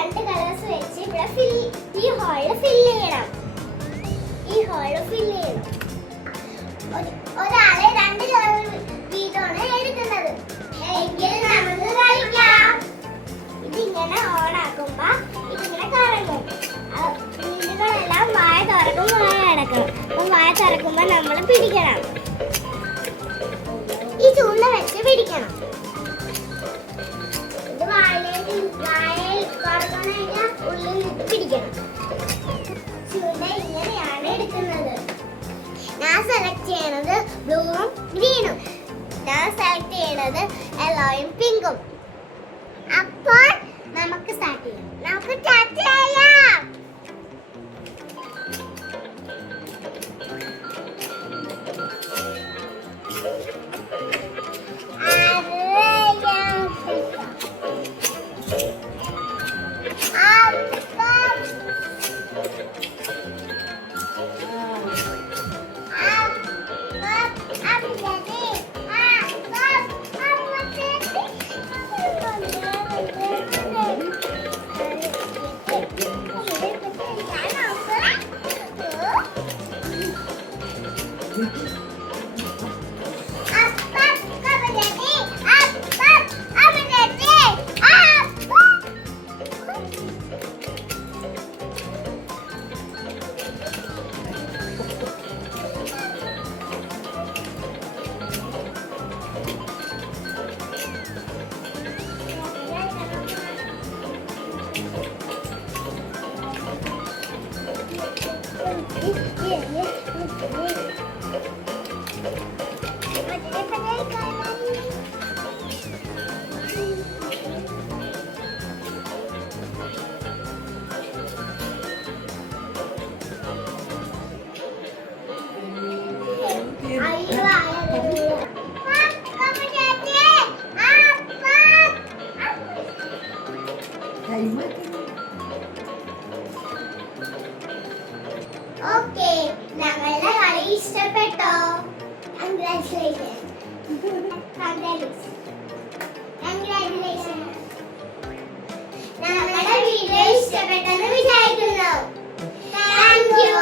രണ്ട് കളേഴ്സ് വെച്ച് ഇവിടെ ഈ ഹോളിൽ ഫില്ല് ചെയ്യണം. ഒരാളെ രണ്ട് കളർ വീതമാണ് എടുക്കുന്നത്. എങ്കിൽ നമുക്ക് കളിക്കാം. ഇതിങ്ങനെ ഓൺ ആക്കുമ്പോ ഇതിങ്ങനെ കറങ്ങും. വീടുകളെല്ലാം വായ തുറക്കും, വായ അടക്കണം. അപ്പൊ വായ തുറക്കുമ്പോ നമ്മൾ പിടിക്കണം. ഈ ചൂണ്ട വെച്ച് പിടിക്കണം. ഇത് വായയിൽ തുറന്നു കഴിഞ്ഞാൽ ഉള്ളിൽ പിടിക്കണം. ചൂണ്ട ഇങ്ങനെയാണ് എടുക്കുന്നത്. ഞാൻ സെലക്ട് ചെയ്യണത് ബ്ലൂവും ഗ്രീനും. ഞാൻ സെലക്ട് ചെയ്യണത് യെല്ലോയും പിങ്കും. അപ്പോൾ നമുക്ക് സ്റ്റാർട്ട് ചെയ്യാം. നമുക്ക് സ്റ്റാർട്ട് ചെയ്യാം. ഓക്കേ, ഞങ്ങളുടെ കളി ഇഷ്ടപ്പെട്ടോ? കൺഗ്രാറ്റുലേഷൻസ്. ഞങ്ങളുടെ വീഡിയോ ഇഷ്ടപ്പെട്ടെന്ന് വിചാരിക്കുന്നു. Thank you.